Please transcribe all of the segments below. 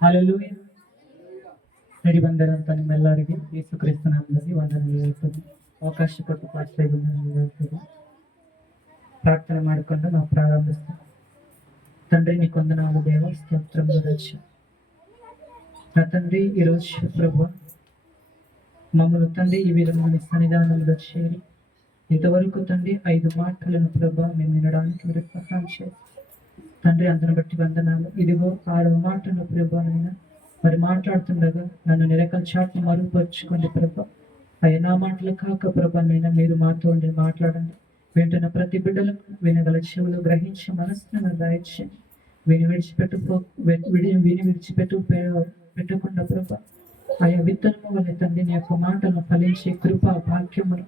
Hallelujah. ಸರಿ ಬಂದರಂತ ನಿಮ್ಮೆಲ್ಲರಿಗೆ ಯೇಸು ಕ್ರಿಸ್ತನ ನಾಮದಲ್ಲಿ ವಂದನೆಗಳು ಹೇಳ್ತೇನೆ. ಅವಕಾಶ ಕೊಟ್ಟು ಪಾಠ ಹೇಳ್ತೇನೆ. ಪ್ರಾರ್ಥನೆ ಮಾಡಿಕೊಂಡು ನಾವು ಪ್ರಾರಂಭಿಸ್ತೇವೆ. తండ్రి నీకు వందనాలు దేవా, స్తోత్రములు రక్ష. నా తండ్రి ఈరోజు ప్రభు మమ్మల్ని తండ్రి ఈ విధంగా మీ సన్నిధానంలో చేరి ఇంతవరకు తండ్రి 5 మాటలను ప్రభా మేము వినడానికి మీరు సహాయం చేసి తండ్రి అందరిని బట్టి వందనాలు. ఇదిగో 6వ మాటను ప్రభా నైనా మరి మాట్లాడుతుండగా నన్ను నిరకల చాటును మరుగుపరుచుకోండి ప్రభా. అయ్యా నా మాటలు కాక ప్రభా నైనా మీరు మాతో ఉండి మాట్లాడండి. వింటున్న ప్రతి బిడ్డలకు వినగల చెవులు గ్రహించి మనస్సును దయచేయండి. విని విడిచిపెట్టకుండా ప్రభా ఆయా విత్తనము వల్ల తండ్రి నీ యొక్క మాటను ఫలించే కృప భాగ్యమును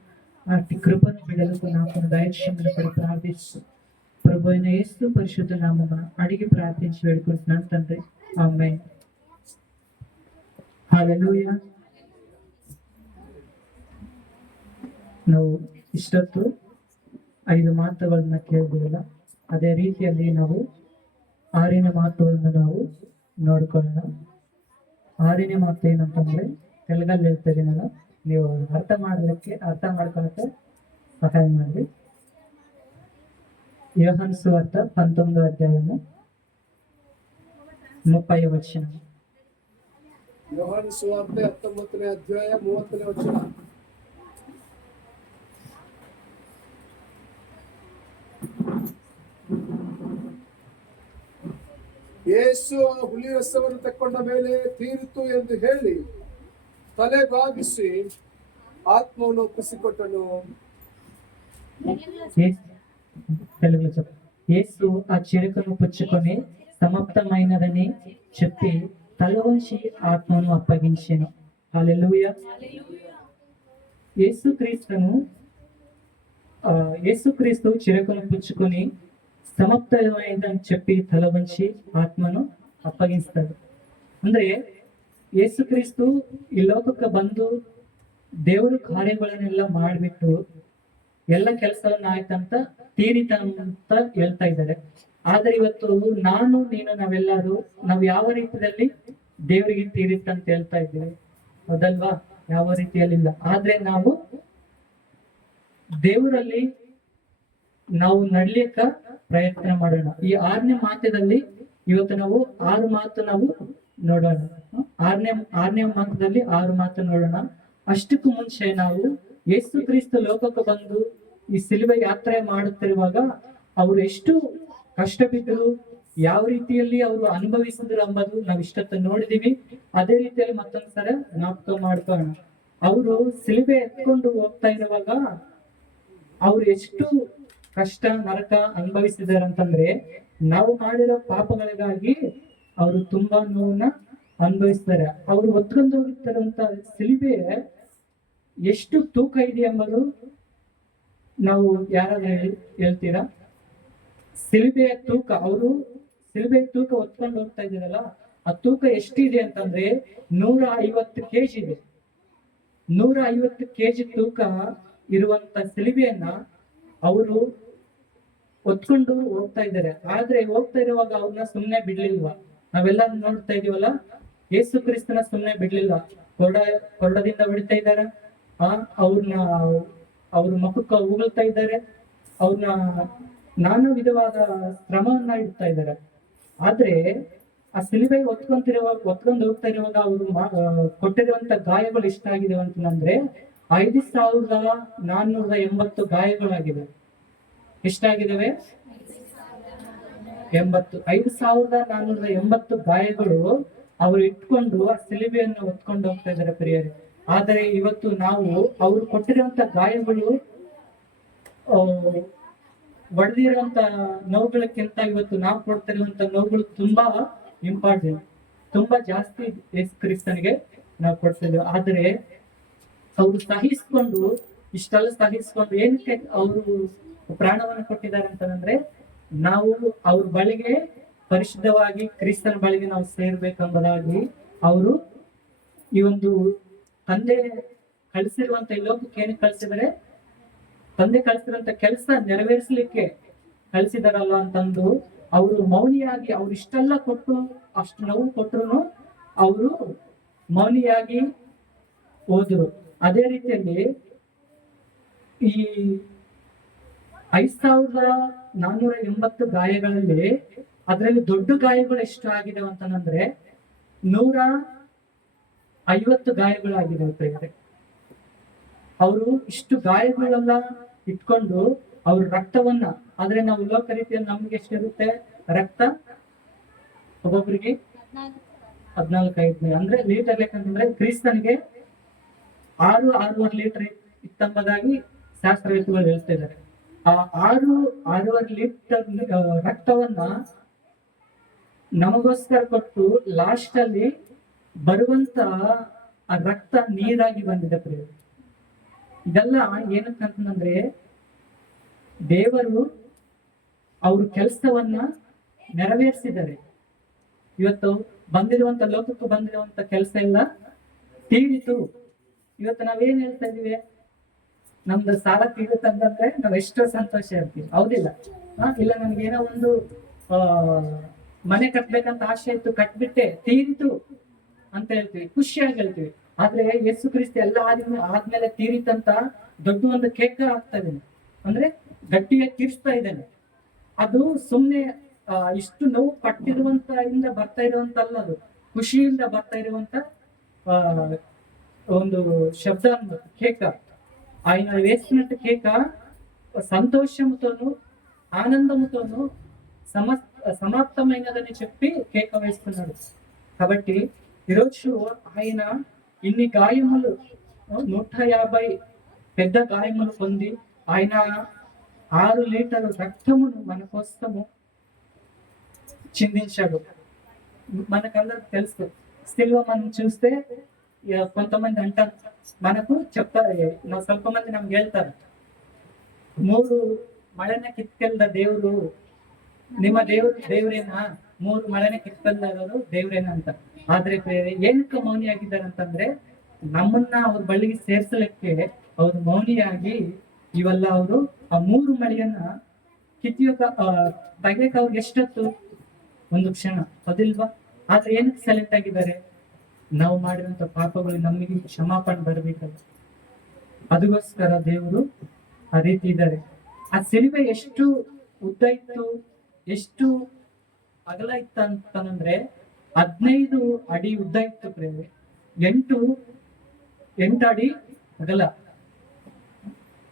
వాటి కృపను బిడ్డలకు నాకు దయచేయమని కూడా ప్రార్థిస్తూ ప్రభు అయిన యేసు పరిశుద్ధ నామమున అడిగి ప్రార్థించి వేడుకుంటున్నాను తండ్రి, ఆమేన్. ಹಲ್ಲೆಲೂಯಾ. ನಾವು ಇಷ್ಟೊತ್ತು 5 ಮಾತುಗಳನ್ನ ಕೇಳಿದ್ವಲ್ಲ, ಅದೇ ರೀತಿಯಲ್ಲಿ ನಾವು 6ನೇ ಮಾತುಗಳನ್ನ ನಾವು ನೋಡ್ಕೊಳ್ಳೋಣ. 6ನೇ ಮಾತು ಏನಂತಂದ್ರೆ ತೆಲುಗಲ್ಲಿ ಹೇಳ್ತಾ ಇದೀನಲ್ಲ, ನೀವು ಅರ್ಥ ಮಾಡ್ಕೊಳ್ಳಕ್ಕೆ ಸಹಾಯ ಮಾಡಿ. యోహాను సువార్త 19వ అధ్యాయము 30వ వచనం. యోహాను సువార్త 19వ అధ్యాయం 30వ వచనం. ಯೇಸು ಹುಲಿ ರಸವನ್ನು ತಕ್ಕೊಂಡ ಮೇಲೆ ತೀರಿತು ಎಂದು ಹೇಳಿ ತಲೆ ಬಾಗಿಸಿ ಆತ್ಮವನ್ನು ಒಪ್ಪಿಸಿಕೊಟ್ಟನು. తెలుగులో చెప్పు. యేసు ఆ చిరకను పుచ్చుకొని సమాప్తమైనదని చెప్పి తల వంచి ఆత్మను అప్పగించెను. హల్లెలూయా. యేసుక్రీస్తు చిరకను పుచ్చుకొని సమాప్తమైందని చెప్పి తల వంచి ಆತ್ಮನು ಅಪ್ಪಗಿಸ್ತಾడు. ಅಂದ್ರೆ ಯೇಸುಕ್ರಿಸ್ತು ಈ ಲೋಕಕ್ಕೆ ಬಂದು ದೇವರ ಕಾರ್ಯಗಳನ್ನೆಲ್ಲ ಮಾಡಿಬಿಟ್ಟು ಎಲ್ಲ ಕೆಲಸವನ್ನ ಆಯ್ತಂತ ತೀರಿತ ಅಂತ ಹೇಳ್ತಾ ಇದ್ದಾರೆ. ಆದ್ರೆ ಇವತ್ತು ನಾನು ನೀನು ನಾವು ಯಾವ ರೀತಿಯಲ್ಲಿ ದೇವರಿಗೆ ತೀರಿತ ಅಂತ ಹೇಳ್ತಾ ಇದ್ದೀವಿ, ಹೌದಲ್ವಾ? ಯಾವ ರೀತಿಯಲ್ಲಿಲ್ಲ. ಆದ್ರೆ ನಾವು ದೇವರಲ್ಲಿ ನಾವು ನಡ್ಲಿಕ್ಕ ಪ್ರಯತ್ನ ಮಾಡೋಣ. ಈ 6ನೇ ಮಾತದಲ್ಲಿ ಇವತ್ತು ನಾವು 6 ಮಾತು ನಾವು ನೋಡೋಣ. 6ನೇ ಮಾತದಲ್ಲಿ 6 ಮಾತು ನೋಡೋಣ. ಅಷ್ಟಕ್ಕೂ ಮುಂಚೆ ನಾವು ಯೇಸು ಕ್ರಿಸ್ತ ಲೋಕಕ್ಕೆ ಬಂದು ಈ ಸಿಲುಬೆ ಯಾತ್ರೆ ಮಾಡುತ್ತಿರುವಾಗ ಅವರು ಎಷ್ಟು ಕಷ್ಟ ಬಿದ್ದರು, ಯಾವ ರೀತಿಯಲ್ಲಿ ಅವರು ಅನುಭವಿಸಿದ್ರು ಎಂಬುದು ನಾವು ಇಷ್ಟೊತ್ತು ನೋಡಿದೀವಿ. ಅದೇ ರೀತಿಯಲ್ಲಿ ಮತ್ತೊಂದ್ಸಲ ಜ್ಞಾಪಕ ಮಾಡ್ಕೋಣ. ಅವರು ಸಿಲುಬೆ ಎತ್ಕೊಂಡು ಹೋಗ್ತಾ ಇರುವಾಗ ಅವ್ರು ಎಷ್ಟು ಕಷ್ಟ ನರಕ ಅನುಭವಿಸಿದಾರೆ ಅಂತಂದ್ರೆ, ನಾವು ಮಾಡಿರೋ ಪಾಪಗಳಿಗಾಗಿ ಅವರು ತುಂಬಾ ನೋವನ್ನ ಅನುಭವಿಸ್ತಾರೆ. ಅವರು ಹೊತ್ಕೊಂಡು ಹೋಗಿರ್ತಾರಂತ ಸಿಲುಬೆ ಎಷ್ಟು ತೂಕ ಇದೆ ಎಂಬುದು ನಾವು ಯಾರಾದ್ರೂ ಹೇಳ್ತೀರಾ? ಸಿಲುಬೆಯ ತೂಕ, ಅವರು ಸಿಲುಬೆಯ ತೂಕ ಹೊತ್ಕೊಂಡು ಹೋಗ್ತಾ ಇದ್ದಾರಲ್ಲ, ಆ ತೂಕ ಎಷ್ಟಿದೆ ಅಂತಂದ್ರೆ 150 kg ಇದೆ. 150 kg ತೂಕ ಇರುವಂತ ಸಿಲುಬೆಯನ್ನ ಅವರು ಹೊತ್ಕೊಂಡು ಹೋಗ್ತಾ ಇದ್ದಾರೆ. ಆದ್ರೆ ಹೋಗ್ತಾ ಇರುವಾಗ ಅವ್ರನ್ನ ಸುಮ್ನೆ ಬಿಡ್ಲಿಲ್ವಾ? ನಾವೆಲ್ಲ ನೋಡ್ತಾ ಇದೀವಲ್ಲ, ಯೇಸು ಕ್ರಿಸ್ತನ ಸುಮ್ನೆ ಬಿಡ್ಲಿಲ್ಲ. ಕೊರಡದಿಂದ ಬಿಡ್ತಾ ಇದ್ದಾರೆ. ಅವ್ರ ಮುಖಕ್ಕೆ ಉಗುಳ್ತಾ ಇದ್ದಾರೆ. ಅವ್ರನ್ನ ನಾನಾ ವಿಧವಾದ ಶ್ರಮವನ್ನ ಇಡ್ತಾ ಇದ್ದಾರೆ. ಆದ್ರೆ ಆ ಸಿಲುಬೆ ಹೊತ್ಕೊಂಡು ಹೋಗ್ತಾ ಇರುವಾಗ ಅವರು ಕೊಟ್ಟಿರುವಂತ ಗಾಯಗಳು ಎಷ್ಟಾಗಿದೆ ಅಂತಂದ್ರೆ 5480 ಗಾಯಗಳಾಗಿದೆ. ಎಷ್ಟಾಗಿದ್ದಾವೆ? 80. 5480 ಗಾಯಗಳು ಅವರು ಇಟ್ಕೊಂಡು ಆ ಸಿಲುಬೆಯನ್ನು ಹೊತ್ಕೊಂಡು ಹೋಗ್ತಾ ಇದ್ದಾರೆ ಪ್ರಿಯರೇ. ಆದರೆ ಇವತ್ತು ನಾವು ಅವರು ಕೊಟ್ಟಿರುವಂತ ಗಾಯಗಳು ಒಡೆದಿರುವಂತ ನೋವುಗಳಕ್ಕಿಂತ ಇವತ್ತು ನಾವು ಕೊಡ್ತಿರುವಂತ ನೋವುಗಳು ತುಂಬಾ ಇಂಪಾರ್ಟೆಂಟ್, ತುಂಬಾ ಜಾಸ್ತಿ ಯೇಸು ಕ್ರಿಸ್ತನಿಗೆ ನಾವು ಕೊಡ್ತಿದ್ದೇವೆ. ಆದ್ರೆ ಅವರು ಇಷ್ಟೆಲ್ಲ ಸಹಿಸ್ಕೊಂಡು ಏನಕ್ಕೆ ಅವರು ಪ್ರಾಣವನ್ನು ಕೊಟ್ಟಿದ್ದಾರೆ ಅಂತಂದ್ರೆ, ನಾವು ಅವ್ರ ಬಳಿಗೆ ಪರಿಶುದ್ಧವಾಗಿ ಕ್ರಿಸ್ತನ ಬಳಿಗೆ ನಾವು ಸೇರ್ಬೇಕೆಂಬುದಾಗಿ ಅವರು ಈ ಒಂದು ತಂದೆ ಕಳಿಸಿರುವಂತ ಈ ಲೋಕಕ್ಕೆ ಏನಕ್ಕೆ ಕಳಿಸಿದರೆ, ತಂದೆ ಕಳಿಸಿರುವಂತ ಕೆಲಸ ನೆರವೇರಿಸಲಿಕ್ಕೆ ಕಳಿಸಿದಾರಲ್ವ ಅಂತಂದು ಅವರು ಮೌನಿಯಾಗಿ ಅವ್ರು ಇಷ್ಟೆಲ್ಲ ಕೊಟ್ಟು ಅಷ್ಟು ನೋವು ಕೊಟ್ಟರು ಅವರು ಮೌನಿಯಾಗಿ ಹೋದ್ರು. ಅದೇ ರೀತಿಯಲ್ಲಿ ಈ 5480 ಗಾಯಗಳಲ್ಲಿ ಅದರಲ್ಲಿ ದೊಡ್ಡ ಗಾಯಗಳು ಎಷ್ಟು ಆಗಿದಾವೆ ಅಂತಂದ್ರೆ 150 ಗಾಯಗಳಾಗಿರುತ್ತೆ. ಅವರು ಇಷ್ಟು ಗಾಯಗಳೆಲ್ಲ ಇಟ್ಕೊಂಡು ಅವ್ರ ರಕ್ತವನ್ನ, ಆದ್ರೆ ನಾವು ಲೋಕ ರೀತಿಯಲ್ಲಿ ನಮ್ಗೆ ಎಷ್ಟಿರುತ್ತೆ ರಕ್ತ ಒಬ್ಬೊಬ್ಬರಿಗೆ 14-15 ಅಂದ್ರೆ ಲೀಟರ್ ಲೆಕ್ಕಂತಂದ್ರೆ ಕ್ರಿಸ್ತನಿಗೆ 6-6.5 ಲೀಟರ್ ಇತ್ತಂಬುದಾಗಿ ಶಾಸ್ತ್ರವೇತ್ತಗಳು ಹೇಳ್ತಾ ಇದ್ದಾರೆ. ಆ 6-6.5 ಲೀಟರ್ ರಕ್ತವನ್ನ ನಮಗೋಸ್ಕರ ಕೊಟ್ಟು ಲಾಸ್ಟ್ ಅಲ್ಲಿ ಬರುವಂತ ಆ ರಕ್ತ ನೀರಾಗಿ ಬಂದಿದೆ ಪ್ರಿಯ. ಇದೆಲ್ಲ ಏನಕ್ಕಂತಂದ್ರೆ ದೇವರು ಅವ್ರ ಕೆಲಸವನ್ನ ನೆರವೇರಿಸಿದ್ದಾರೆ. ಇವತ್ತು ಬಂದಿರುವಂತ ಲೋಕಕ್ಕೂ ಬಂದಿರುವಂತ ಕೆಲಸ ಎಲ್ಲ ತೀರಿತು. ಇವತ್ತು ನಾವೇನ್ ಹೇಳ್ತಾ ಇದೀವಿ, ನಮ್ದು ಸಾಲ ತೀರುತ್ತಂತಂದ್ರೆ ನಾವ್ ಎಷ್ಟೋ ಸಂತೋಷ ಇರ್ತೀವಿ, ಹೌದಿಲ್ಲ? ಇಲ್ಲ ನನ್ಗೇನೋ ಒಂದು ಮನೆ ಕಟ್ಬೇಕಂತ ಆಸೆ ಇತ್ತು, ಕಟ್ಬಿಟ್ಟೆ ತೀರಿತು ಅಂತ ಹೇಳ್ತೀವಿ, ಖುಷಿಯಾಗಿ ಹೇಳ್ತೀವಿ. ಆದ್ರೆ ಯೇಸು ಕ್ರಿಸ್ತ ಎಲ್ಲ ಆದ್ಮೇಲೆ ತೀರಿತಂತ ದೊಡ್ಡ ಒಂದು ಕೇಕ ಆಗ್ತಾ ಇದ್ದೇನೆ, ಅಂದ್ರೆ ಗಟ್ಟಿಯಾಗಿ ತೀರಿಸ್ತಾ ಇದ್ದೇನೆ. ಅದು ಸುಮ್ನೆ ಇಷ್ಟು ನೋವು ಪಟ್ಟಿರುವಂತ ಇಂದ ಬರ್ತಾ ಇರುವಂತ ಅಲ್ಲ, ಅದು ಖುಷಿಯಿಂದ ಬರ್ತಾ ಇರುವಂತ ಒಂದು ಶಬ್ದ ಅನ್ಬೋದು ಕೇಕ. ఆయన వేస్తున్నట్టు కేక సంతోషంతోను ఆనందంతోను సమాప్తమైనదని చెప్పి కేక వేస్తున్నాడు. కాబట్టి ఈరోజు ఆయన ఇన్ని గాయములు 150 పెద్ద గాయములు పొంది ఆయన 6 లీటర్ల రక్తమును మన కోసము చిందించాడు. మనకందరికి తెలుసు. స్టిల్ మనం చూస్తే కొంతమంది అంటారు, మనకు చెప్తారు, ಸ್ವಲ್ಪ ಮಂದಿ ನಮ್ಗೆ ಹೇಳ್ತಾರೆ, 3 ಮಳೆನ ಕಿತ್ಕೆಲ್ದ ದೇವ್ರು ನಿಮ್ಮ ದೇವ್ರೇನಾ, 3 ಮಳೆನ ಕಿತ್ಕೆಲ್ದಾರರು ದೇವ್ರೇನಾ ಅಂತ. ಆದ್ರೆ ಏನಕ್ಕೆ ಮೌನಿಯಾಗಿದ್ದಾರೆ ಅಂತಂದ್ರೆ ನಮ್ಮನ್ನ ಅವ್ರ ಬಳ್ಳಿಗೆ ಸೇರ್ಸಲಿಕ್ಕೆ ಅವ್ರು ಮೌನಿಯಾಗಿ ಇವೆಲ್ಲ ಅವರು ಆ 3 ಮಳೆಯನ್ನ ತೆಗಿಯಕ ಅವ್ರಿಗೆ ಎಷ್ಟೊತ್ತು, ಒಂದು ಕ್ಷಣ, ಅದಿಲ್ವಾ? ಆದ್ರೆ ಏನಕ್ಕೆ ಸೈಲೆಂಟ್ ಆಗಿದ್ದಾರೆ? ನಾವು ಮಾಡಿರುವಂತ ಪಾಪಗಳು ನಮಗೆ ಕ್ಷಮಾಪಣೆ ಬರಬೇಕಲ್ಲ, ಅದಕ್ಕೋಸ್ಕರ ದೇವರು ಆ ರೀತಿ ಇದ್ದಾರೆ. ಆ ಸಿಲುಬೆ ಎಷ್ಟು ಉದ್ದ ಇತ್ತು, ಎಷ್ಟು ಅಗಲ ಇತ್ತು ಅಂತಂದ್ರೆ 15 ಅಡಿ ಉದ್ದ ಇತ್ತು ಪ್ರೇಮೆ, 8 ಅಡಿ ಅಗಲ.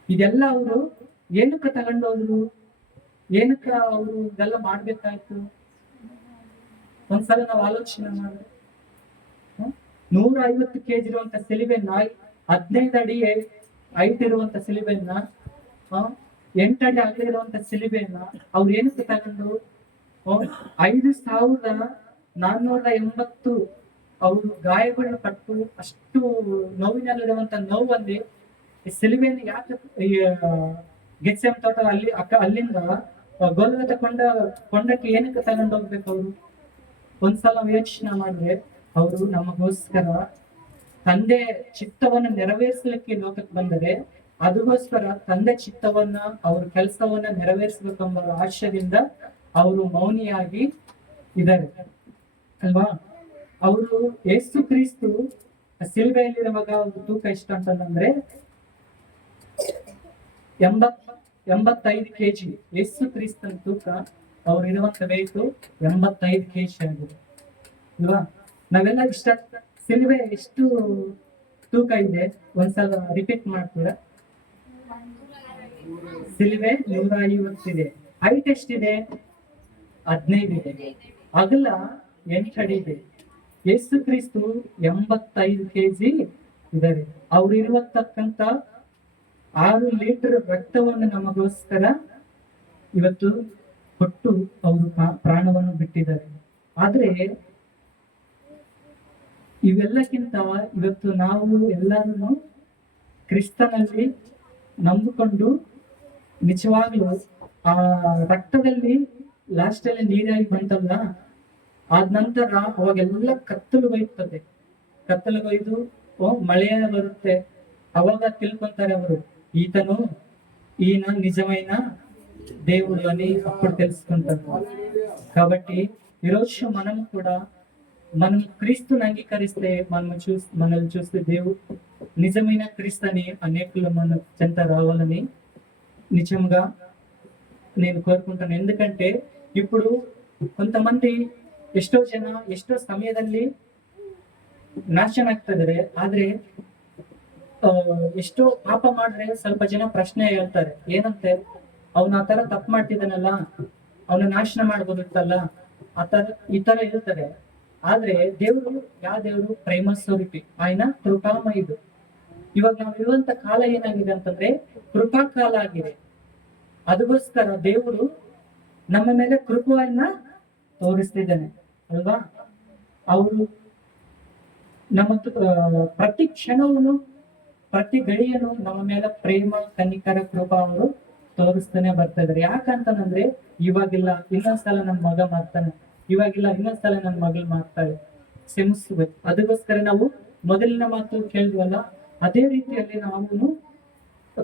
ಇದೆಲ್ಲ ಅವರು ಏನಕ್ಕೆ ತಗೊಂಡೋದ್ರು, ಏನಕ್ಕೆ ಅವರು ಇದೆಲ್ಲ ಮಾಡ್ಬೇಕಾಯ್ತು? ಒಂದ್ಸಲ ನಾವು ಆಲೋಚನೆ ಮಾಡಿದ್ರೆ 150 kg ಇರುವಂತ ಸಿಲುಬೆಯನ್ನ, 15 ಅಡಿ ಹೈಟ್ ಇರುವಂತ ಸಿಲುಬೆಯನ್ನ, 8 ಅಡಿ ಅಗಲ ಇರುವಂತ ಸಿಲುಬೆಯನ್ನ ಅವ್ರು ಏನಕ್ಕೆ ತಗೊಂಡು 5480 ಅವರು ಗಾಯಗಳನ್ನ ಪಟ್ಟು ಅಷ್ಟು ನೋವಿನಲ್ಲಿರುವಂತ ನೋವಲ್ಲಿ ಸಿಲುಬೆಯನ್ನು ಯಾಕೆ ಗೆತ್ಸೆಮ್ ತೋಟ ಅಲ್ಲಿಂದ ಗೋಲ್ಗತ ಕೊಂಡಕ್ಕೆ ಏನಕ್ಕೆ ತಗೊಂಡು ಹೋಗ್ಬೇಕು ಅವರು? ಒಂದ್ಸಲ ಯೋಚನೆ ಮಾಡಿದ್ರೆ ಅವರು ನಮಗೋಸ್ಕರ ತಂದೆ ಚಿತ್ತವನ್ನು ನೆರವೇರಿಸಲಿಕ್ಕೆ ಲೋಕಕ್ಕೆ ಬಂದರೆ, ಅದಕ್ಕೋಸ್ಕರ ತಂದೆ ಚಿತ್ತವನ್ನ ಅವ್ರ ಕೆಲಸವನ್ನ ನೆರವೇರಿಸಬೇಕೆಂಬ ಆಶಯದಿಂದ ಅವರು ಮೌನಿಯಾಗಿ ಇದ್ದಾರೆ ಅಲ್ವಾ? ಅವರು ಯೇಸು ಕ್ರಿಸ್ತು ಸಿಲುಬೆಯಲ್ಲಿರುವಾಗ ಅವ್ರ ತೂಕ ಎಷ್ಟು ಅಂತಂದ್ರೆ 85 kg. ಯೇಸು ಕ್ರಿಸ್ತನ ತೂಕ ಅವ್ರು ಇರುವಂತ ವೇಟು 85 kg ಆಗಿದೆ ಅಲ್ವಾ? ನಾವೆಲ್ಲ ಇಷ್ಟ ಸಿಲುಬೆ ಎಷ್ಟು ತೂಕ ಇದೆ ಒಂದ್ಸಲ ರಿಪೀಟ್ ಮಾಡ್ತೀರಾ? ಸಿಲುಬೆ 150 ಇದೆ. ಹೈಟ್ ಎಷ್ಟಿದೆ? 15 ಇದೆ. ಅಗಲ 8 ಅಡಿ ಇದೆ. ಯೇಸು ಕ್ರಿಸ್ತು 85 kg ಇದ್ದಾರೆ. ಅವ್ರು ಇರುವತಕ್ಕಂತ 6 ಲೀಟರ್ ರಕ್ತವನ್ನು ನಮಗೋಸ್ಕರ ಇವತ್ತು ಕೊಟ್ಟು ಅವರು ಪ್ರಾಣವನ್ನು ಬಿಟ್ಟಿದ್ದಾರೆ. ಆದ್ರೆ ಇವೆಲ್ಲಕ್ಕಿಂತ ಇವತ್ತು ನಾವು ಎಲ್ಲರೂ ಕ್ರಿಸ್ತನಲ್ಲಿ ನಂಬಿಕೊಂಡು ನಿಜವಾಗ್ಲೂ ಆ ರಕ್ತದಲ್ಲಿ ಲಾಸ್ಟ್ ಅಲ್ಲಿ ನೀರಾಗಿ ಬಂತಲ್ಲ, ಆದ ನಂತರ ಅವಾಗೆಲ್ಲ ಕತ್ತಲುಗೊಯ್ತದೆ. ಕತ್ತಲುಗೊಯ್ದು ಮಳೆಯ ಬರುತ್ತೆ. ಅವಾಗ ತಿಳ್ಕೊಂತಾರೆ ಅವರು, ಈತನು ನಿಜమైన దేవుడు అని అప్పుడు తెలుసుకుంటారు. కాబట్టి ఈరోజు మనం కూడా మనం క్రీస్తుని అంగీకరిస్తే మనల్ని చూస్తే దేవుడు నిజమైన క్రీస్తు అని అనేకులు మన చెంత రావాలని నిజంగా నేను కోరుకుంటాను. ఎందుకంటే ఇప్పుడు కొంతమంది ಎಷ್ಟೋ ಸಮಯದಲ್ಲಿ ನಾಶನ ಆಗ್ತಿದ್ದಾರೆ. ಆದ್ರೆ ಎಷ್ಟೋ ಪಾಪ ಮಾಡಿದ್ರೆ ಸ್ವಲ್ಪ ಜನ ಪ್ರಶ್ನೆ ಹೇಳ್ತಾರೆ, ಏನಂತೆ ಅವನ ಆ ತರ ತಪ್ಪು ಮಾಡ್ತಿದ್ದಾನಲ್ಲ, ಅವನ ನಾಶನ ಮಾಡ್ಬೋದಿತ್ತಲ್ಲ, ಈ ತರ ಹೇಳ್ತಾರೆ. ಆದ್ರೆ ದೇವರು ಯಾವ ದೇವರು ಪ್ರೇಮ ಸ್ವರೂಪಿ, ఆయన ಕೃಪಾಮಯುಡು. ಇವಾಗ ನಾವು ಇರುವಂತ ಕಾಲ ಏನಾಗಿದೆ ಅಂತಂದ್ರೆ ಕೃಪಾ ಕಾಲ ಆಗಿದೆ. ಅದಕ್ಕೋಸ್ಕರ ದೇವರು ನಮ್ಮ ಮೇಲೆ ಕೃಪೆಯನ್ನ ತೋರಿಸ್ತಿದ್ದಾನೆ ಅಲ್ವಾ. ಅವರು ನಮ್ಮ ಪ್ರತಿ ಕ್ಷಣವನ್ನು ಪ್ರತಿ ಗಳಿಯನ್ನು ನಮ್ಮ ಮೇಲೆ ಪ್ರೇಮ ಕನಿಕರ ಕೃಪಾ ಅವರು ತೋರಿಸ್ತಾನೆ ಬರ್ತಾ ಇದಾರೆ. ಯಾಕಂತಂದ್ರೆ ಇವಾಗಿಲ್ಲ ಇನ್ನೊಂದ್ಸಲ ನನ್ ಮಗ ಮಾಡ್ತಾನೆ, ಇವಾಗಿಲ್ಲ ಇನ್ನೊಂದ್ಸಲ ನನ್ ಮಗಳು ಮಾಡ್ತಾಳೆ, ಕ್ಷಮಿಸ್ಬೇಕು. ಅದಕ್ಕೋಸ್ಕರ ನಾವು ಮೊದಲಿನ ಮಾತು ಕೇಳಿದ್ವಲ್ಲ, ಅದೇ ರೀತಿಯಲ್ಲಿ ನಾವು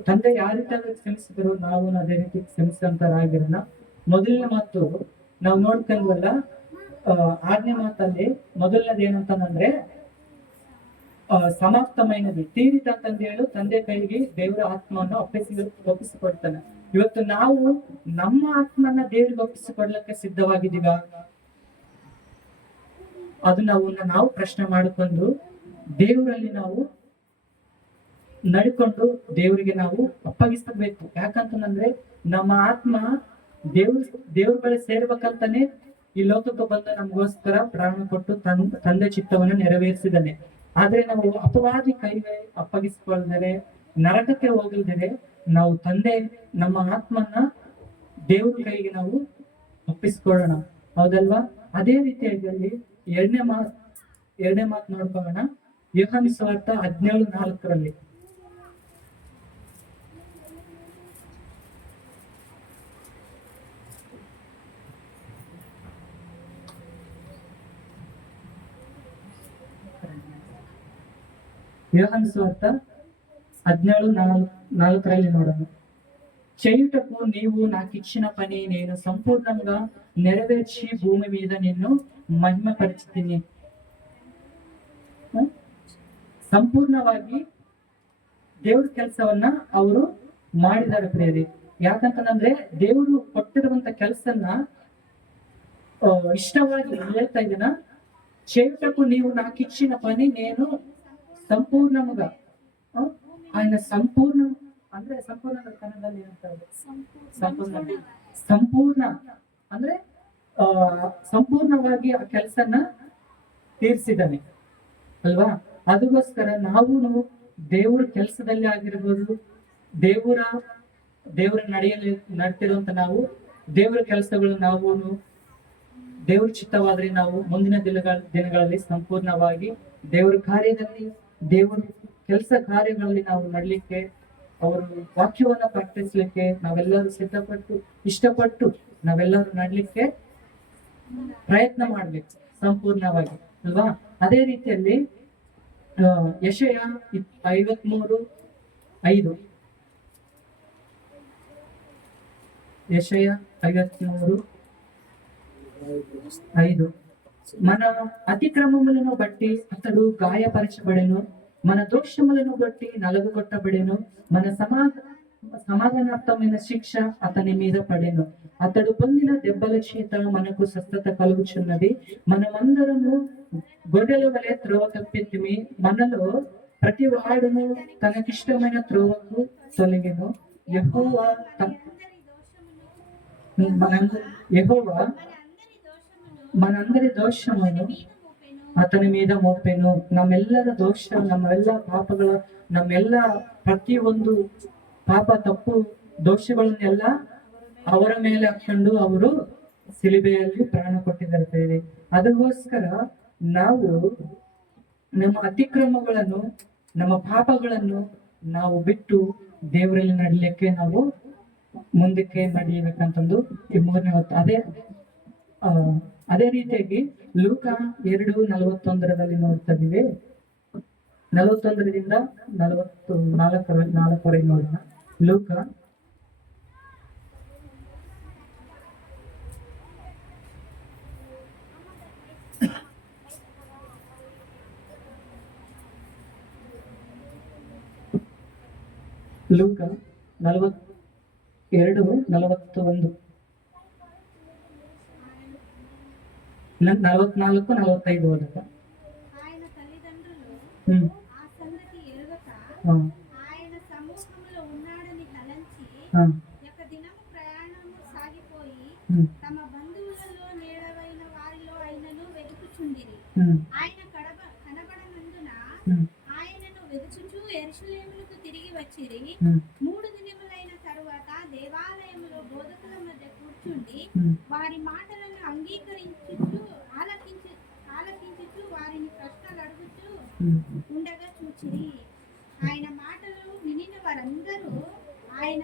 ತಂದೆ ಯಾವ ರೀತಿಯಾಗಿ ಕ್ಷಮಿಸಿದ್ರು ನಾವು ಅದೇ ರೀತಿ ಕ್ಷಮಿಸಂತರಾಗಿರೋಣ. ಮೊದಲನೇ ಮಾತು ನಾವು ನೋಡ್ಕೊಂಡ್ವಲ್ಲ, 6ನೇ ಮಾತಲ್ಲಿ ಮೊದಲನೇದು ಏನಂತಂದ್ರೆ ಸಮಾಪ್ತమైనది ತೀರಿದಂತಂದು ಹೇಳು ತಂದೆ ಕೈಗೆ ದೇವರ ಆತ್ಮವನ್ನು ಒಪ್ಪಿಸಿಕೊಡ್ತಾನೆ. ಇವತ್ತು ನಾವು ನಮ್ಮ ಆತ್ಮನ ದೇವರಿಗೆ ಒಪ್ಪಿಸಿಕೊಡ್ಲಿಕ್ಕೆ ಸಿದ್ಧವಾಗಿದ್ದೀವ? ಅದು ನಾವು ಪ್ರಶ್ನೆ ಮಾಡಿಕೊಂಡು ದೇವರಲ್ಲಿ ನಾವು ನಡ್ಕೊಂಡು ದೇವರಿಗೆ ನಾವು ಅಪ್ಪಗಿಸಬೇಕು. ಯಾಕಂತಂದ್ರೆ ನಮ್ಮ ಆತ್ಮ ದೇವ್ರ ಬಳಿ ಸೇರ್ಬೇಕಂತಾನೆ ಈ ಲೋಕಕ್ಕೆ ಬಂದ ನಮಗೋಸ್ಕರ ಪ್ರಾಣ ಕೊಟ್ಟು ತಂದೆ ಚಿತ್ತವನ್ನು ನೆರವೇರಿಸಿದ್ದಾನೆ. ಆದ್ರೆ ನಾವು ಅಪವಾದಿ ಕೈಗೆ ಅಪ್ಪಗಿಸಿಕೊಳ್ಳದರೆ ನರಕಕ್ಕೆ ಹೋಗಲ್ದರೆ ನಾವು ನಮ್ಮ ಆತ್ಮನ ದೇವ್ರ ಕೈಗೆ ನಾವು ಒಪ್ಪಿಸ್ಕೊಳ್ಳೋಣ, ಹೌದಲ್ವಾ? ಅದೇ ರೀತಿಯಾಗಿ ಎರಡನೇ ಮಾತು ನೋಡ್ಕೊಳ್ಳೋಣ. ಯೋಹಾನ ಸುವಾರ್ತೆ 17:4 ಯೋಹಾನ ಸುವಾರ್ತೆ 17:4 ನೋಡೋಣ. చేయుటకు నీవు నాకిచ్చిన పని నేను సంపూర్ణంగా నెరవేర్చి భూమి మీద నిన్ను ಮಹಿಮೆಪಡಿಸ್ತೀನಿ. ಸಂಪೂರ್ಣವಾಗಿ ದೇವ್ರ ಕೆಲಸವನ್ನ ಅವರು ಮಾಡಿದ್ದಾರೆ ಪ್ರಿಯರಿ. ಯಾಕಂತಂದ್ರೆ ದೇವರು ಕೊಟ್ಟಿರುವಂತ ಕೆಲಸನ್ನ ಇಷ್ಟವಾಗಿ ಹೇಳ್ತಾ ಇದ್ದೀನ. చేయుటకు నీవు నాకిచ్చిన పని నేను ಸಂಪೂರ್ಣముగా, ఆయన ಸಂಪೂರ್ಣ ಅಂದ್ರೆ ಸಂಪೂರ್ಣ ಕನ್ನಡದಲ್ಲಿ ಏನಂತಾರೆ? ಸಂಪೂರ್ಣ ಅಂದ್ರೆ ಸಂಪೂರ್ಣವಾಗಿ ಆ ಕೆಲಸನ ತೀರ್ಸಿದ್ದಾನೆ ಅಲ್ವಾ. ಅದಕ್ಕೋಸ್ಕರ ನಾವು ದೇವರ ಕೆಲಸದಲ್ಲಿ ಆಗಿರ್ಬೋದು, ದೇವರ ನಡ್ತಿರುವಂತ ನಾವು ದೇವರ ಕೆಲಸಗಳು ನಾವು ದೇವ್ರ ಚಿತ್ತವಾದ್ರೆ ನಾವು ಮುಂದಿನ ದಿನಗಳಲ್ಲಿ ಸಂಪೂರ್ಣವಾಗಿ ದೇವರ ಕಾರ್ಯದಲ್ಲಿ ದೇವರ ಕೆಲಸ ಕಾರ್ಯಗಳಲ್ಲಿ ನಾವು ನಡ್ಲಿಕ್ಕೆ, ಅವರು ವಾಕ್ಯವನ್ನ ಪ್ರಕಟಿಸ್ಲಿಕ್ಕೆ ನಾವೆಲ್ಲರೂ ಇಷ್ಟಪಟ್ಟು ನಾವೆಲ್ಲರೂ ನಡ್ಲಿಕ್ಕೆ ಪ್ರಯತ್ನ ಮಾಡ್ಬೇಕು ಸಂಪೂರ್ಣವಾಗಿ ಅಲ್ವಾ. ಅದೇ ರೀತಿಯಲ್ಲಿ ಯೆಶಯ 53:5 యెషయా 53:5 మన అతిక్రమములను బట్టి అతడు గాయపరచబడెను, మన దోషములను బట్టి నలుగగొట్టబడెను, మన సమాధానార్థమైన శిక్ష అతని మీద పడెను, అతడు పొందిన దెబ్బల చేత మనకు స్వస్థత కలుగుచున్నది, మనమందరము గొర్రెల వలె త్రోవ తప్పితిమి, మనలో ప్రతి వాడును తనకిష్టమైన త్రోవకు తొలగెను, యెహోవా మనందరి దోషమును ಆತನ మీద ಮೋಪೆನು. ನಮ್ಮೆಲ್ಲರ ದೋಷ, ನಮ್ಮೆಲ್ಲ ಪಾಪಗಳ, ನಮ್ಮೆಲ್ಲ ಪ್ರತಿಯೊಂದು ಪಾಪ ತಪ್ಪು ದೋಷಗಳನ್ನೆಲ್ಲ ಅವರ ಮೇಲೆ ಹಾಕೊಂಡು ಅವರು ಸಿಲುಬೆಯಲ್ಲಿ ಪ್ರಾಣ ಕೊಟ್ಟಿದ್ದಾರೆ. ಅದಕ್ಕೋಸ್ಕರ ನಾವು ನಮ್ಮ ಅತಿಕ್ರಮಗಳನ್ನು, ನಮ್ಮ ಪಾಪಗಳನ್ನು ನಾವು ಬಿಟ್ಟು ದೇವರಲ್ಲಿ ನಡಲಿಕ್ಕೆ ನಾವು ಮುಂದಕ್ಕೆ ನಡೆಯಬೇಕಂತಂದು ಈ 3ನೇ ಹೊತ್ತು. ಅದೇ ರೀತಿಯಾಗಿ ಲೂಕ 2:41 ನೋಡ್ತಾ ಇದೀವಿ. 41ರಿಂದ 44 ನೋಡೋಣ. ಲೂಕ ಲೂಕ 42:41, 44-45 ಓದಕ. ఆయన తల్లిదండ్రులు ಹ್ಮ್ ఆ సంగతి ఎరుగక ಹಾ ఆయన సమూహంలో ఉన్నాడని తలంచి ಹಾ ఒక దినము ప్రయాణము సాగిపోయి ಹ್ಮ್ తమ బంధువులలో నేడవైన వారిలో ఆయనను వెతుకుచుండిరి. ಹ್ಮ್ ఆయన కనబడనందున ಹ್ಮ್ ఆయనను వెతుకుచు యెరూషలేమునకు తిరిగి వచ్చిరి. ಹ್ಮ್ 3 దినములైన తరువాత దేవాలయములో బోధకుల మధ్య కూర్చుండి ಹ್ಮ್ వారి మాటలను ఆలకించుచు వారిని ప్రశ్నలు అడుగుచూ ಹ್ಮ್ ఉండగా చూచిరి. ఆయన మాటలు వినిన వారందరూ ఆయన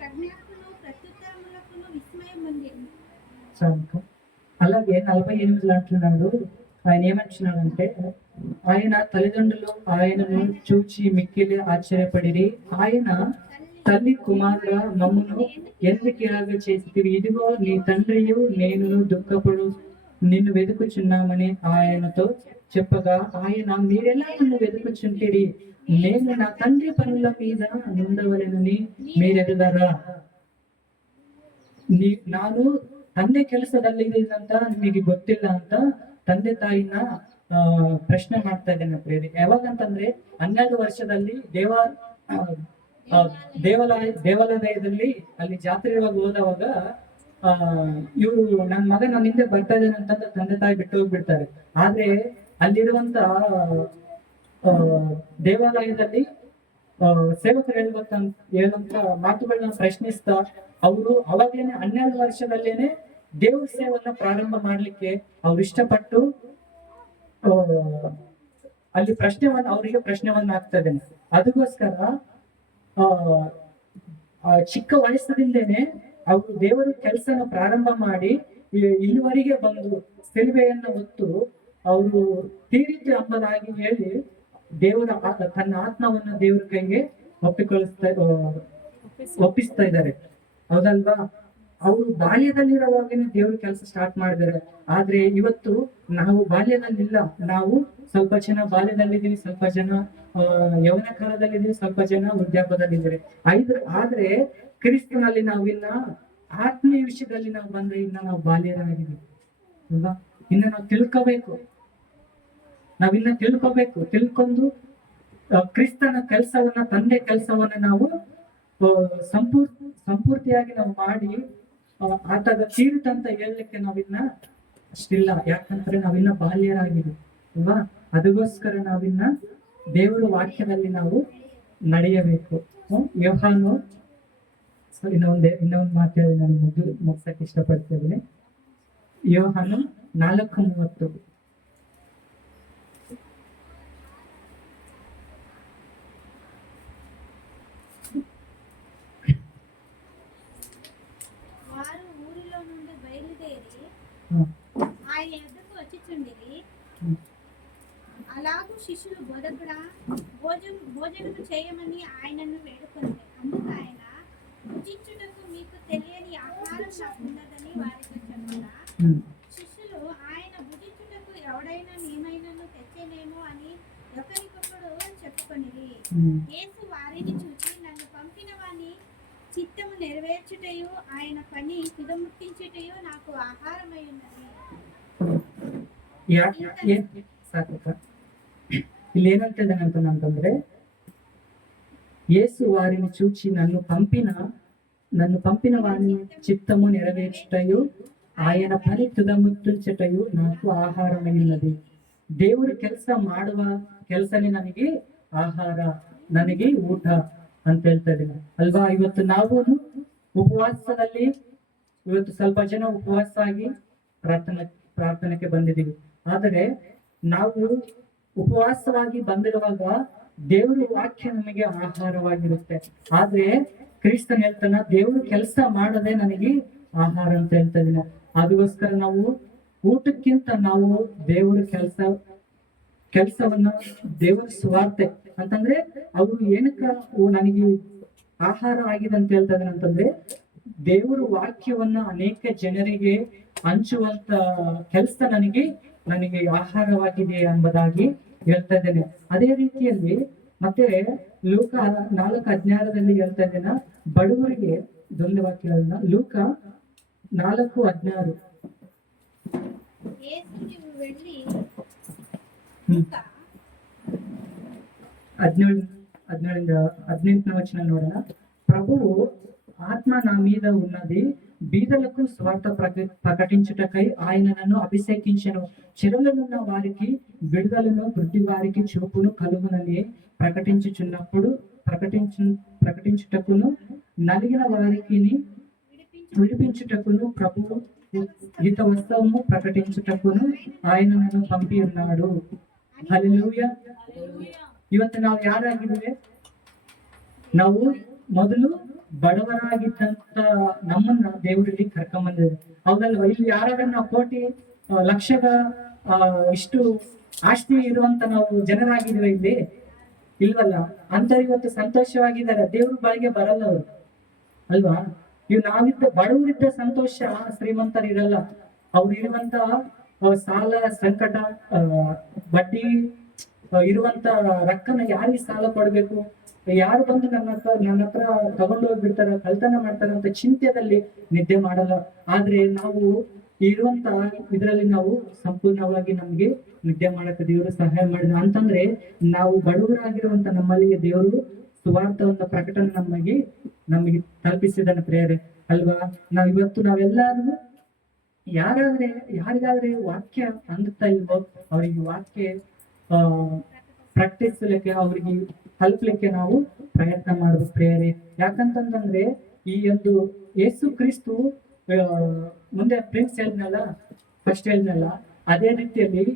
ప్రజ్ఞకును ప్రత్యుత్తరములకును విస్మయం పొందిరి. చాలు. అలాగే 48 అంటున్నాడు. ఆయన ఏమంటున్నాడంటే, ఆయన తల్లిదండ్రులు ఆయనను చూచి మిక్కిలి ఆశ్చర్యపడిరి. ఆయన తల్లి కుమారుడ మమ్మును ఎందుకు ఇలాగ చేసితివి? ఇదిగో నీ తండ్రియు నేనును దుఃఖపడు నిన్ను వెతుకుచున్నామని ఆయనతో చెప్పగా, ఆయన మీరెలా నన్ను వెతుకుచుంటిరి? నేను నా తండ్రి పనుల మీద నుండవలెనని మీరెరుగరా? ನಾನು ತಂದೆ ಕೆಲಸದಲ್ಲಿ ಅಂತ ನಿಮಗೆ ಗೊತ್ತಿಲ್ಲ ಅಂತ ತಂದೆ ತಾಯಿನ ಪ್ರಶ್ನೆ ಮಾಡ್ತಾ ಇದ್ದೇನೆ ಪ್ರೇರಿ. ಯಾವಾಗಂತಂದ್ರೆ 12 ವರ್ಷದಲ್ಲಿ ದೇವಾಲಯದಲ್ಲಿ ಅಲ್ಲಿ ಜಾತ್ರೆ ಹೋದವಾಗ ಇವರು ನನ್ನ ಮಗ ನನ್ನ ಹಿಂದೆ ಬರ್ತಾ ಇದ್ದಾನೆ ಅಂತಂದ್ರೆ ತಂದೆ ತಾಯಿ ಬಿಟ್ಟು ಹೋಗ್ಬಿಡ್ತಾರೆ. ಆದ್ರೆ ಅಲ್ಲಿರುವಂತ ದೇವಾಲಯದಲ್ಲಿ ಸೇವಕರು ಹೇಳುವಂತ ಮಾತುಗಳನ್ನ ಪ್ರಶ್ನಿಸ್ತಾ ಅವರು ಅವಾಗೇನೆ 12 ವರ್ಷದಲ್ಲೇನೆ ದೇವ್ರ ಸೇವನ್ನ ಪ್ರಾರಂಭ ಮಾಡ್ಲಿಕ್ಕೆ ಅವ್ರು ಇಷ್ಟಪಟ್ಟು ಅಲ್ಲಿ ಅವರಿಗೆ ಪ್ರಶ್ನೆವನ್ನ ಆಗ್ತಾ ಇದ್ದೇನೆ. ಅದಕ್ಕೋಸ್ಕರ ಚಿಕ್ಕ ವಯಸ್ಸಿನಿಂದನೇ ಅವರು ದೇವರ ಕೆಲಸನ ಪ್ರಾರಂಭ ಮಾಡಿ ಇಲ್ಲಿವರೆಗೆ ಬಂದು ಸಿಲುಬೆಯನ್ನ ಹೊತ್ತು ಅವರು ತೀರಿತು ಎಂಬುದಾಗಿ ಹೇಳಿ ತನ್ನ ಆತ್ಮವನ್ನ ದೇವರ ಕೈಗೆ ಒಪ್ಪಿಸ್ತಾ ಇದ್ದಾರೆ. ಹೌದಲ್ವಾ? ಅವರು ಬಾಲ್ಯದಲ್ಲಿರುವಾಗನೇ ದೇವ್ರ ಕೆಲಸ ಸ್ಟಾರ್ಟ್ ಮಾಡಿದ್ದಾರೆ. ಆದ್ರೆ ಇವತ್ತು ನಾವು ಬಾಲ್ಯದಲ್ಲಿಲ್ಲ. ನಾವು ಸ್ವಲ್ಪ ಜನ ಬಾಲ್ಯದಲ್ಲಿದ್ದೀವಿ, ಸ್ವಲ್ಪ ಜನ ಯೌವನ ಕಾಲದಲ್ಲಿದ್ದೀವಿ, ಸ್ವಲ್ಪ ಜನ ವೃದ್ಧಾಪ್ಯದಲ್ಲಿದ್ದೀವಿ. ಆದ್ರೆ ಕ್ರಿಸ್ತನಲ್ಲಿ ನಾವಿನ್ನ ಆತ್ಮೀಯ ವಿಷಯದಲ್ಲಿ ನಾವು ಬಂದ್ರೆ ಇನ್ನ ನಾವು ಬಾಲ್ಯರಾಗಿದ್ದೀವಿ ಅಲ್ವಾ? ಇನ್ನ ನಾವು ತಿಳ್ಕೋಬೇಕು. ತಿಳ್ಕೊಂಡು ಕ್ರಿಸ್ತನ ಕೆಲಸವನ್ನ, ತಂದೆ ಕೆಲಸವನ್ನ ನಾವು ಸಂಪೂರ್ತಿಯಾಗಿ ನಾವು ಮಾಡಿ ಆತದ ತೀರಿತಂತ ಹೇಳಲಿಕ್ಕೆ ನಾವಿನ್ನ ಅಷ್ಟಿಲ್ಲ. ಯಾಕಂದ್ರೆ ನಾವಿನ್ನ ಬಾಲ್ಯರಾಗಿದ್ದೀವಿ ಅಲ್ವಾ? ಅದಕ್ಕೋಸ್ಕರ ನಾವಿನ್ನ ದೇವರ ವಾಕ್ಯದಲ್ಲಿ ನಾವು ನಡೆಯಬೇಕು. ಯೋಹಾನು ಇನ್ನೊಂದು ಮಾತು ಹೇಳಿ ನಾನು ಮುಗಿಸಕ್ಕೆ ಇಷ್ಟಪಡ್ತಾ ಇದ್ದೀನಿ. ಯೋಹಾನು 4:30. వారు ఊరిలో నుండి బయలుదేరి ఆయన ఎద్దకు వచ్చిచుండిరి. అలాగూ శిష్యులు బోధకుడా భోజనము చేయమని ఆయనను వేడుకొని, అందుకు ఆయన భుజించుటకు మీకు తెలియని ఆహారం నాకున్నదని వారితో చెప్పగా, శిష్యులు ఆయన భుజించుటకు ఎవడైనా ఏమైనాను తెచ్చేనేమో అని ఒకరికొకడు చెప్పుకొనిరి. యేసు వారిని చూసి, నన్ను పంపిన వాని చిత్తము నెరవేర్చుటయు ఆయన పని తుదముట్టించుటయు నాకు ఆహారమై ఉన్నది. ಇಲ್ಲಿ ಏನಂತಿದ್ದಾನೆ ಅಂತಂದ್ರೆ, ಯೇಸು ವಾರಿని చూచి నన్ను పంపిన వాని చిత్తము నెరవేర్చుటయు ఆయన పని ತುದಮುಟ್ಟಿಂಚಟಯು నాకు ಆಹಾರమైనది. ದೇವರು ಕೆಲಸ ಮಾಡುವ ಕೆಲಸನೇ ನನಗೆ ಆಹಾರ, ನನಗೆ ಊಟ ಅಂತ ಹೇಳ್ತಾ ಇದ್ದೀನಿ ಅಲ್ವಾ? ಇವತ್ತು ನಾವು ಉಪವಾಸದಲ್ಲಿ ಸ್ವಲ್ಪ ಜನ ಉಪವಾಸ ಆಗಿ ಪ್ರಾರ್ಥನೆಗೆ ಬಂದಿದ್ದೀವಿ. ಆದರೆ ನಾವು ಉಪವಾಸವಾಗಿ ಬಂದಿರುವಾಗ ದೇವರ ವಾಕ್ಯ ನಮಗೆ ಆಹಾರವಾಗಿರುತ್ತೆ. ಆದ್ರೆ ಕ್ರಿಸ್ತನ್ ಹೇಳ್ತಾನ, ದೇವರು ಕೆಲಸ ಮಾಡದೆ ನನಗೆ ಆಹಾರ ಅಂತ ಹೇಳ್ತಾ ಇದೀನಿ. ಅದಕ್ಕೋಸ್ಕರ ನಾವು ಊಟಕ್ಕಿಂತ ನಾವು ದೇವರ ಕೆಲಸವನ್ನ ದೇವರ ಸ್ವಾರ್ಥ ಅಂತಂದ್ರೆ ಅವರು ಏನಕ್ಕ ನನಗೆ ಆಹಾರ ಆಗಿದೆ ಅಂತ ಹೇಳ್ತಾ ಇದ್ದಾನೆ ಅಂತಂದ್ರೆ, ದೇವರ ವಾಕ್ಯವನ್ನ ಅನೇಕ ಜನರಿಗೆ ಹಂಚುವಂತ ಕೆಲಸ ನನಗೆ ಆಹಾರವಾಗಿದೆ ಎಂಬುದಾಗಿ ಹೇಳ್ತಾ ಇದ್ದೇನೆ. ಅದೇ ರೀತಿಯಲ್ಲಿ ಮತ್ತೆ ಲೂಕ 4:16 ಹೇಳ್ತಾ ಇದ್ದೇನ, ಬಡವರಿಗೆ ಇದೊಂದು ವಾಕ್ಯಗಳನ್ನ, ಲೂಕ 4:16. ಯೇಸು ನೀವು వెళ్ళి ಹ್ಮ್. ಲೂಕ 18ನೇ ವಚನ ನೋಡೋಣ. ప్రభువు ఆత్మ నా మీద ఉన్నది, బీదలకు స్వార్థ ప్రకటించుటకై ఆయన నన్ను అభిషేకించెను, చెరలోనున్న వారికి విడుదలను, గుడ్డి వారికి చూపును కలుగునని ప్రకటించుటకును, నలిగిన వారికి విడిపించుటకును, ప్రభువు హితవస్తవము ప్రకటించుటకును ఆయన నన్ను పంపి ఉన్నాడు. హల్లెలూಯಾ. ಇವತ್ತು ನಾವು ಯಾರಾಗಿದ್ದೇವೆ? ನಾವು ಮೊದಲು ಬಡವರಾಗಿದ್ದಂತ ನಮ್ಮನ್ನ ದೇವರಲ್ಲಿ ಕರ್ಕೊಂಬಂದಿದೆ, ಹೌದಲ್ವಾ? ಇಲ್ಲಿ ಯಾರಾದ್ರೂ ನಾವು ಕೋಟಿ ಲಕ್ಷದ ಇಷ್ಟು ಆಸ್ತಿ ಇರುವಂತ ನಾವು ಜನರಾಗಿದ್ದೇವೆ ಇಲ್ಲಿ? ಇಲ್ವಲ್ಲ. ಅಂತ ಇವತ್ತು ಸಂತೋಷವಾಗಿದ್ದಾರೆ, ದೇವ್ರ ಬಳಿಗೆ ಬರಲ್ಲ ಅವರು, ಅಲ್ವಾ? ನಾವಿದ್ದ ಬಡವರಿದ್ದ ಸಂತೋಷ ಶ್ರೀಮಂತರಿರಲ್ಲ. ಅವ್ರು ಇರುವಂತ ಸಾಲ, ಸಂಕಟ, ಬಡ್ಡಿ ಇರುವಂತ ರೊಕ್ಕನ ಯಾರಿಗೆ ಸಾಲ ಕೊಡ್ಬೇಕು, ಯಾರು ಬಂದು ನನ್ನ ಹತ್ರ ತಗೊಂಡು ಹೋಗ್ಬಿಡ್ತಾರ, ಕಳ್ತನ ಮಾಡ್ತಾರ ಅಂತ ಚಿಂತೆಯಲ್ಲಿ ನಿದ್ದೆ ಮಾಡಲ್ಲ. ಆದ್ರೆ ನಾವು ಇರುವಂತ ಇದರಲ್ಲಿ ನಾವು ಸಂಪೂರ್ಣವಾಗಿ ನಮ್ಗೆ ನಿದ್ದೆ ಮಾಡಕ್ಕೆ ದೇವರು ಸಹಾಯ ಮಾಡಿದ ಅಂತಂದ್ರೆ, ನಾವು ಬಡವರಾಗಿರುವಂತ ನಮ್ಮಲ್ಲಿಗೆ ದೇವರು ಸುವಾರ್ಥವಂತ ಪ್ರಕಟಣೆ ನಮಗೆ ತಲುಪಿಸಿದನ ಪ್ರೇರೆ, ಅಲ್ವಾ? ನಾವೆಲ್ಲರೂ ಯಾರಿಗಾದ್ರೆ ವಾಕ್ಯ ಅಂದುತ್ತಾ ಇಲ್ವೋ ಅವರಿಗೆ ವಾಕ್ಯ ಪ್ರಕಟಿಸಲಿಕ್ಕೆ, ಅವ್ರಿಗೆ ತಲುಪಲಿಕ್ಕೆ ನಾವು ಪ್ರಯತ್ನ ಮಾಡಬೇಕು ಪ್ರೇರೆ. ಯಾಕಂತಂದ್ರೆ ಈ ಒಂದು ಯೇಸು ಕ್ರಿಸ್ತು ಮುಂದೆ ಪ್ರಿನ್ಸ್ ಫಸ್ಟ್ ಹೇಳಿದ್ನಲ್ಲ, ಅದೇ ರೀತಿಯಲ್ಲಿ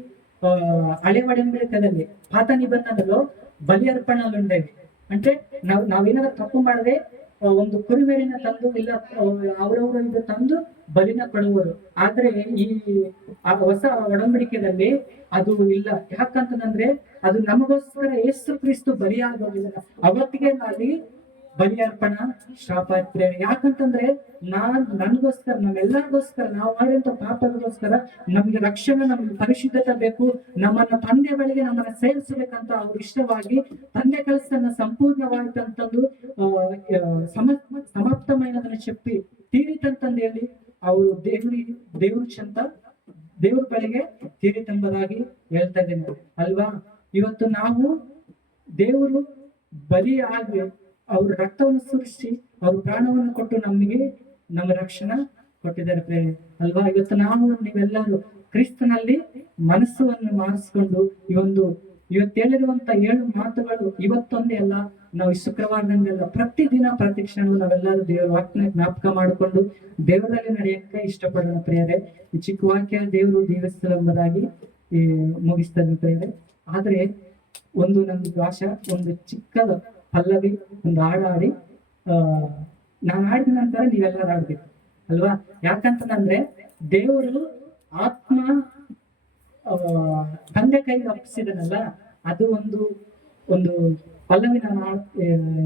ಹಳೆ ಒಡಂಬಡಿಕೆಯಲ್ಲಿ ಪಾತ ನಿಬಂಧನದಲ್ಲೂ ಬಲಿ ಅರ್ಪಣೆలుండేవి. ಅಂದ್ರೆ ನಾವೇನಾದ್ರೂ ತಪ್ಪು ಮಾಡದೆ ಒಂದು ಕುರಿಮೇರಿನ ತಂದು, ಇಲ್ಲ ಅವರವರು ಇದು ತಂದು ಬಲಿನ ಕೊಡುವರು. ಆದ್ರೆ ಈ ಹೊಸ ಒಡಂಬಡಿಕೆಯಲ್ಲಿ ಅದು ಇಲ್ಲ. ಯಾಕಂತಂದ್ರೆ ಅದು ನಮಗೋಸ್ಕರ ಯೇಸು ಕ್ರಿಸ್ತು ಬಲಿಯಾಗೋದಿಲ್ಲ. ಅವತ್ತಿಗೆ ಅಲ್ಲಿ ಬಲಿ ಅರ್ಪಣಾ ಶಾಪ ಇರ್ತೇವೆ. ಯಾಕಂತಂದ್ರೆ ನನ್ಗೋಸ್ಕರ, ನಮ್ಮೆಲ್ಲರಿಗೋಸ್ಕರ, ನಾವು ಮಾಡಿದಂತ ಪಾಪಗಳಿಗೋಸ್ಕರ ನಮ್ಗೆ ರಕ್ಷಣೆ, ನಮ್ಗೆ ಪರಿಶುದ್ಧತೆ ಬೇಕು, ನಮ್ಮನ್ನ ತಂದೆ ಬಳಿಗೆ ನಮ್ಮನ್ನ ಸೇರಿಸಬೇಕಂತ ಅವ್ರು ಇಷ್ಟವಾಗಿ ತಂದೆ ಕೆಲಸನ ಸಂಪೂರ್ಣವಾದಂತಂದು ಸಮಾಪ್ತమైనదని చెప్పి ತೀರಿತಂತಂದು ಹೇಳಿ ಅವರು ದೇವ್ರ ಚಂತ ದೇವ್ರ ಬಳಿಗೆ ತೀರಿತೆಂಬುದಾಗಿ ಹೇಳ್ತಾ ಇದ್ದೇನೆ, ಅಲ್ವಾ? ಇವತ್ತು ನಾವು ದೇವರು ಬಲಿಯಾಗಿ ಅವ್ರ ರಕ್ತವನ್ನು ಸುರಿಸಿ ಅವ್ರ ಪ್ರಾಣವನ್ನು ಕೊಟ್ಟು ನಮ್ಮ ರಕ್ಷಣೆ ಕೊಟ್ಟಿದ್ದಾರೆ, ಅಲ್ವಾ? ಇವತ್ತು ನೀವೆಲ್ಲರೂ ಕ್ರಿಸ್ತನಲ್ಲಿ ಮನಸ್ಸನ್ನು ಮಾರಿಸಿಕೊಂಡು ಇವತ್ತು ಹೇಳಿರುವಂತ 7 ಮಾತುಗಳು ಇವತ್ತೊಂದೇ ಅಲ್ಲ, ನಾವು ಈ ಶುಕ್ರವಾರದಂದೆಲ್ಲ ಪ್ರತಿದಿನ ಪ್ರತಿ ಕ್ಷಣ ನಾವೆಲ್ಲರೂ ದೇವರ ವಾಕ್ಯನ ಜ್ಞಾಪಕ ಮಾಡಿಕೊಂಡು ದೇವರಲ್ಲಿ ನಡೆಯಕ್ಕೆ ಇಷ್ಟಪಡೋಣ ಪ್ರಿಯರೇ. ಈ ಚಿಕ್ಕ ವಾಕ್ಯ ದೇವರು ದೀವಿಸಲೆಂಬುದಾಗಿ ಮುಗಿಸ್ತದೆ ಪ್ರಿಯರೇ. ಆದ್ರೆ ನಮ್ದು ಭಾಷೆ ಒಂದು ಚಿಕ್ಕದ ಪಲ್ಲವಿ, ಒಂದು ಹಾಡಿ ನಾನು ಆಡಿದ ನಂತರ ನೀವೆಲ್ಲರೂ ಆಡ್ಬೇಕು, ಅಲ್ವಾ? ಯಾಕಂತಂದ್ರೆ ದೇವರು ಆತ್ಮ ತಂದೆ ಕೈಗೆ ಅಪ್ಪಿಸಿದನಲ್ಲ, ಅದು ಒಂದು ಪಲ್ಲವಿ ನಾನು